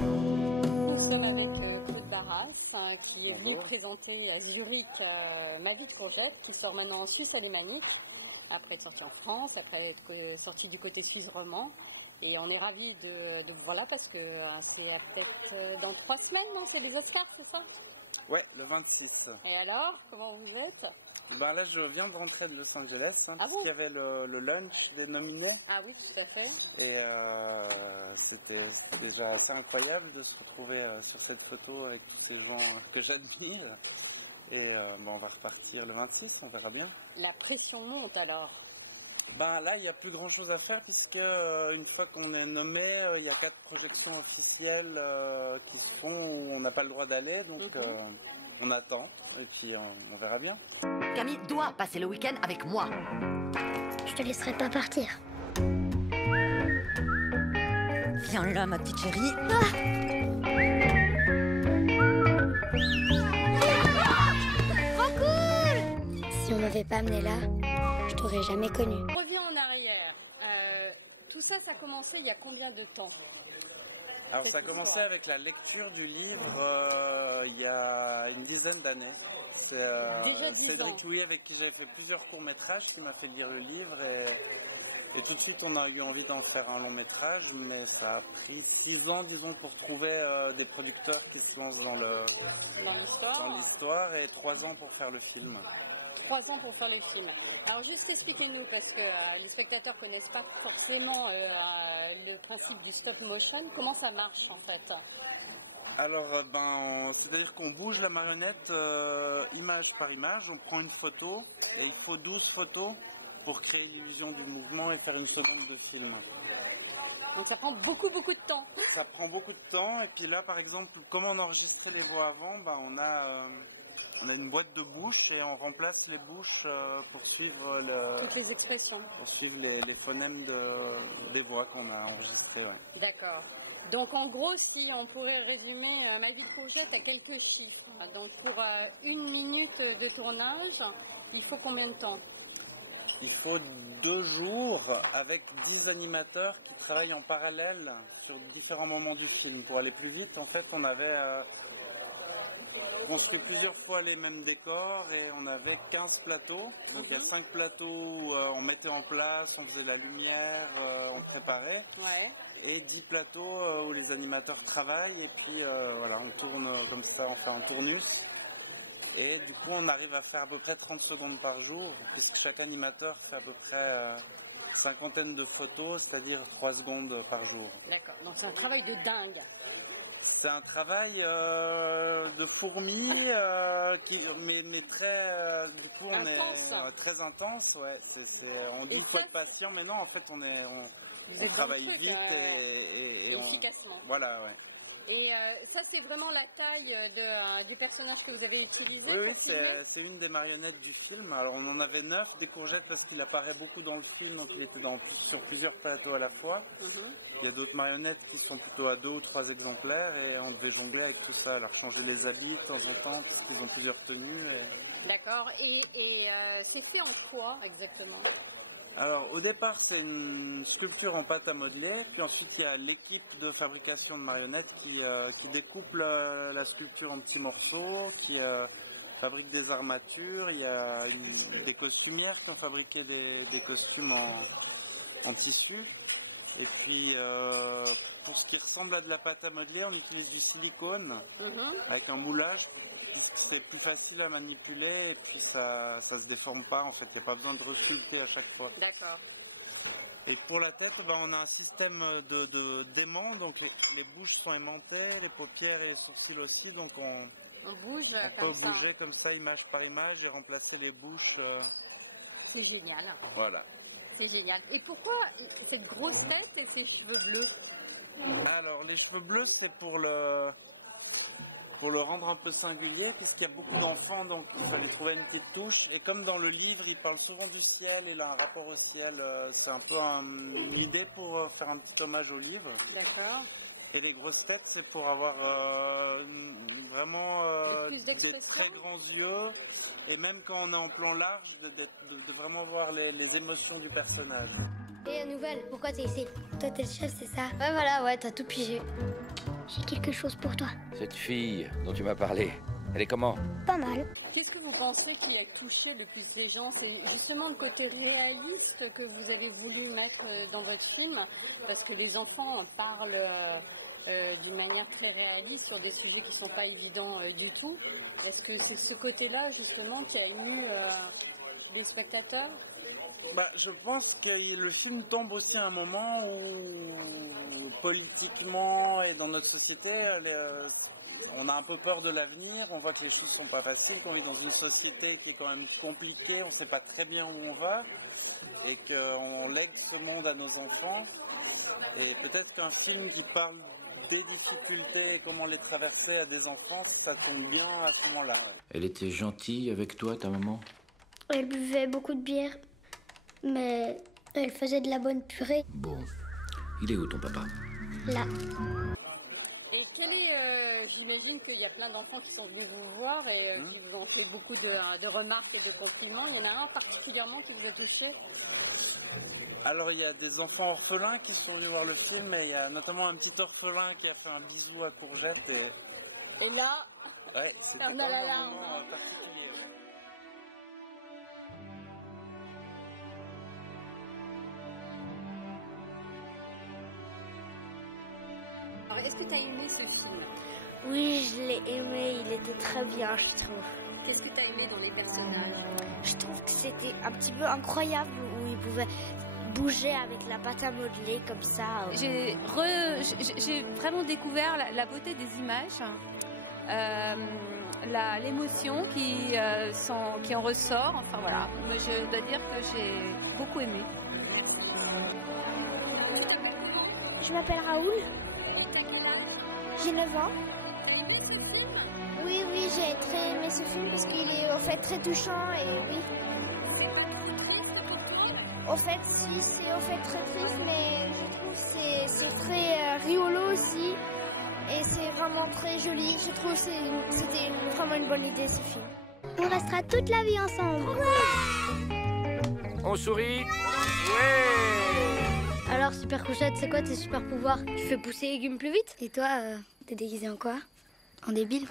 Nous sommes avec Claude Darras, qui est venu présenter à Zurich Ma vie de courgette, qui sort maintenant en Suisse alémanique, après être sorti en France, après être sorti du côté suisse romand. Et on est ravis de voilà, parce que c'est peut-être dans 3 semaines, non? C'est des Oscars, c'est ça? Ouais, le 26. Et alors, comment vous êtes? Ben là, je viens de rentrer de Los Angeles, parce bon? qu'il y avait le lunch des nominés. Ah oui, tout à fait. Et c'était déjà assez incroyable de se retrouver sur cette photo avec tous ces gens que j'admire. Et on va repartir le 26, on verra bien. La pression monte alors? Ben là, il n'y a plus grand chose à faire, puisque une fois qu'on est nommé, il y a 4 projections officielles qui se font où on n'a pas le droit d'aller, donc on attend, et puis on verra bien. Camille doit passer le week-end avec moi. Je te laisserai pas partir. Viens là, ma petite chérie. Trop cool! Si on m'avait pas amené là, je t'aurais jamais connu. On revient en arrière. Tout ça, ça a commencé il y a combien de temps? Alors ça a commencé avec la lecture du livre il y a une dizaine d'années. C'est Cédric Louis avec qui j'avais fait plusieurs courts-métrages qui m'a fait lire le livre et tout de suite on a eu envie d'en faire un long-métrage, mais ça a pris 6 ans disons pour trouver des producteurs qui se lancent dans l'histoire et 3 ans pour faire le film. 3 ans pour faire le film. Alors juste expliquez-nous, parce que les spectateurs ne connaissent pas forcément le principe du stop motion. Comment ça marche en fait? Alors c'est-à-dire qu'on bouge la marionnette image par image, on prend une photo et il faut 12 photos pour créer l'illusion du mouvement et faire une seconde de film. Donc ça prend beaucoup de temps. Ça prend beaucoup de temps et puis là par exemple, comme on enregistrait les voix avant, on a une boîte de bouche et on remplace les bouches pour suivre toutes les expressions. Pour suivre les phonèmes des voix qu'on a enregistrées. Ouais. D'accord. Donc en gros, si on pourrait résumer Ma vie de courgette à quelques chiffres. Donc pour 1 minute de tournage, il faut combien de temps? Il faut 2 jours avec 10 animateurs qui travaillent en parallèle sur différents moments du film. Pour aller plus vite, en fait, on avait construit plusieurs fois les mêmes décors et on avait 15 plateaux. Donc il y a 5 plateaux où on mettait en place, on faisait la lumière, on préparait. Ouais. Et 10 plateaux où les animateurs travaillent et puis voilà, on tourne comme ça, on fait un tournus. Et du coup on arrive à faire à peu près 30 secondes par jour, puisque chaque animateur fait à peu près 50aine de photos, c'est-à-dire 3 secondes par jour. D'accord, donc c'est un travail de dingue. C'est un travail de fourmi, mais très, du coup on est très intense. Ouais. On dit qu'il faut être patient, mais non, en fait on travaille vite et efficacement. Voilà, ouais. Et ça, c'est vraiment la taille du personnage que vous avez utilisé? Oui, c'est une des marionnettes du film. Alors on en avait 9 des courgettes parce qu'il apparaît beaucoup dans le film, donc il était sur plusieurs plateaux à la fois. Il y a d'autres marionnettes qui sont plutôt à 2 ou 3 exemplaires et on devait jongler avec tout ça, leur changer les habits de temps en temps, parce qu'ils ont plusieurs tenues. D'accord, et c'est fait en quoi exactement? Alors au départ c'est une sculpture en pâte à modeler, puis ensuite il y a l'équipe de fabrication de marionnettes qui découpe la sculpture en petits morceaux, qui fabrique des armatures, il y a des costumières qui ont fabriqué des costumes en tissu, et puis pour ce qui ressemble à de la pâte à modeler on utilise du silicone avec un moulage. C'est plus facile à manipuler et puis ça se déforme pas en fait, il n'y a pas besoin de resculpter à chaque fois. D'accord. Et pour la tête, on a un système d'aimant, donc les bouches sont aimantées, les paupières et les sourcils aussi, donc on peut bouger comme ça image par image et remplacer les bouches. C'est génial. Voilà. C'est génial. Et pourquoi cette grosse tête et ces cheveux bleus? Alors les cheveux bleus c'est pour le rendre un peu singulier, puisqu'il y a beaucoup d'enfants, donc il fallait trouver une petite touche. Et comme dans le livre, il parle souvent du ciel, il a un rapport au ciel, c'est un peu une idée pour faire un petit hommage au livre. D'accord. Et les grosses têtes, c'est pour avoir vraiment des très grands yeux, et même quand on est en plan large, de vraiment voir les émotions du personnage. Et nouvelle, pourquoi t'es ici? Toi t'es le chef, c'est ça? Ouais, voilà, ouais, t'as tout pigé. J'ai quelque chose pour toi. Cette fille dont tu m'as parlé, elle est comment? Pas mal. Qu'est-ce que vous pensez qui a touché le plus les gens? C'est justement le côté réaliste que vous avez voulu mettre dans votre film, parce que les enfants parlent d'une manière très réaliste sur des sujets qui ne sont pas évidents du tout. Est-ce que c'est ce côté-là justement qui a ému les spectateurs? Je pense que le film tombe aussi à un moment où politiquement et dans notre société, on a un peu peur de l'avenir, on voit que les choses sont pas faciles, qu'on est dans une société qui est quand même compliquée, on ne sait pas très bien où on va, et qu'on lègue ce monde à nos enfants. Et peut-être qu'un film qui parle des difficultés et comment les traverser à des enfants, ça tombe bien à ce moment-là. Elle était gentille avec toi, ta maman? Elle buvait beaucoup de bière, mais elle faisait de la bonne purée. Bon, il est où ton papa? Là. Et j'imagine qu'il y a plein d'enfants qui sont venus vous voir et qui vous ont fait beaucoup de remarques et de compliments. Il y en a un particulièrement qui vous a touché? Alors il y a des enfants orphelins qui sont venus voir le film, et il y a notamment un petit orphelin qui a fait un bisou à Courgette. Et là, ouais, c'était on a la larme. Particulier. Alors, est-ce que tu as aimé ce film? Oui, je l'ai aimé, il était très bien, je trouve. Qu'est-ce que tu as aimé dans les personnages? Je trouve que c'était un petit peu incroyable où il pouvait bouger avec la pâte à modeler comme ça. J'ai vraiment découvert la beauté des images, l'émotion qui en ressort. Enfin voilà, je dois dire que j'ai beaucoup aimé. Je m'appelle Raoul. J'ai 9 ans. Oui, j'ai très aimé ce film parce qu'il est au fait très touchant et oui. Au fait, si, c'est au fait très triste, mais je trouve que c'est très rigolo aussi et c'est vraiment très joli. Je trouve que c'était vraiment une bonne idée ce film. On restera toute la vie ensemble. On sourit? Ouais! Alors, Super Couchette, c'est quoi tes super pouvoirs? Tu fais pousser les légumes plus vite? Et toi, t'es déguisé en quoi? En débile?